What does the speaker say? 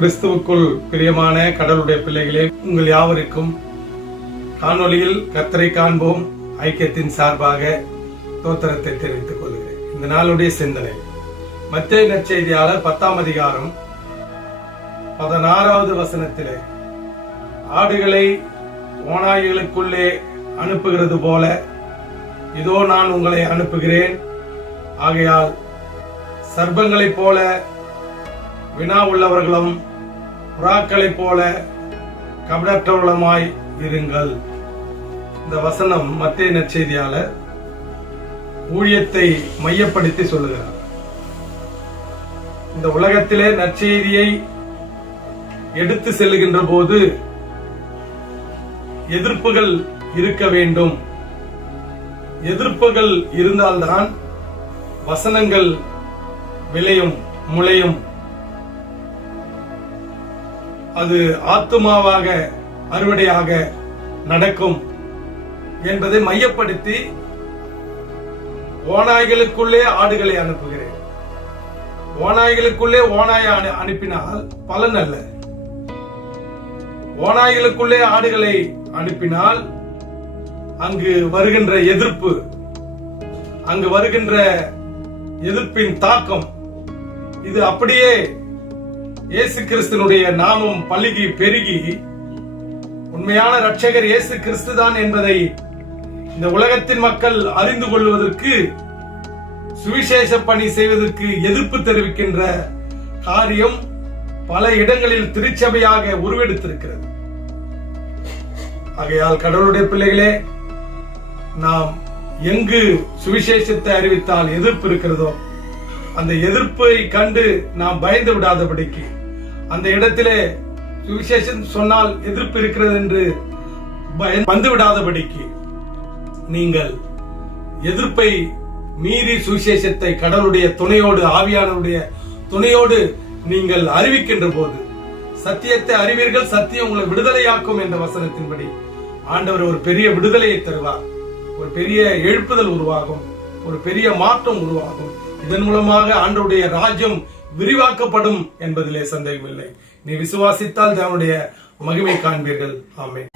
கிறிஸ்துவுக்குள் பிரியமான கடவுளுடைய பிள்ளைகளே, உங்கள் யாவருக்கும் காணொலியில் கர்த்தரை காண்போம் ஐக்கியத்தின் சார்பாக தோத்திரத்தை தெரிவித்துக் கொள்கிறேன். இந்த நாளுடைய சிந்தனை மத்தேயு நற்செய்தியாளர் 10ஆம் அதிகாரம் 16வது வசனத்திலே, ஆடுகளை ஓநாய்களுக்குள்ளே அனுப்புகிறது போல இதோ நான் உங்களை அனுப்புகிறேன். ஆகையால் சர்ப்பங்களைப் போல வினா உள்ளவர்களும் புறாக்களைப் போல கபடற்றவர்களுமாய் இருங்கள். இந்த வசனம் மத்தேயு நற்செய்தியாளர் ஊழியத்தை மையப்படுத்தி சொல்லுகிறார். இந்த உலகத்திலே நற்செய்தியை எடுத்து செல்லுகின்ற போது எதிர்ப்புகள் இருக்க வேண்டும். எதிர்ப்புகள் இருந்தால்தான் வசனங்கள் விளையும், முளையும். அது ஆத்துமாவாக அறுவடையாக நடக்கும் என்பதை மையப்படுத்தி ஓநாய்களுக்குள்ளே ஆடுகளை அனுப்புகிறேன். ஓநாய்களுக்குள்ளே ஓநாயை அனுப்பினால் பலன் அல்ல. ஓநாய்களுக்குள்ளே ஆடுகளை அனுப்பினால் அங்கு வருகின்ற எதிர்ப்பு, அங்கு வருகின்ற எதிர்ப்பின் தாக்கம், இது அப்படியே இயேசு கிறிஸ்துனுடைய நாமம் பலுகி பெருகி உண்மையான இரட்சகர் இயேசு கிறிஸ்து தான் என்பதை இந்த உலகத்தின் மக்கள் அறிந்து கொள்வதற்கு, சுவிசேஷ பணி செய்வதற்கு எதிர்ப்பு தெரிவிக்கின்ற காரியம் பல இடங்களில் திருச்சபையாக உருவெடுத்திருக்கிறது. ஆகையால் கடவுளுடைய பிள்ளைகளே, நாம் எங்கு சுவிசேஷத்தை அறிவித்தால் எதிர்ப்பு இருக்கிறதோ அந்த எதிர்ப்பை கண்டு நாம் பயந்து விடாதபடிக்கு, அந்த இடத்திலே சுவிசேஷம் சொன்னால் எதிர்ப்பு இருக்கிறது என்று வந்து விடாதபடிக்கு, நீங்கள் எதிர்ப்பை மீறி சுவிசேஷத்தை கடவுளுடைய துணையோடு, ஆவியானவருடைய துணையோடு நீங்கள் அறிவிக்கின்ற போது, சத்தியத்தை அறிவீர்கள், சத்தியம் உங்களை விடுதலையாக்கும் என்ற வசனத்தின்படி ஆண்டவர் ஒரு பெரிய விடுதலையை தருவார். ஒரு பெரிய எழுப்புதல் உருவாகும், ஒரு பெரிய மாற்றம் உருவாகும். இதன் மூலமாக ஆண்டவருடைய ராஜ்யம் விரிவாக்கப்படும் என்பதிலே சந்தேகமில்லை. நீ விசுவாசித்தால் தேவனுடைய மகிமை காண்பீர்கள். ஆமென்.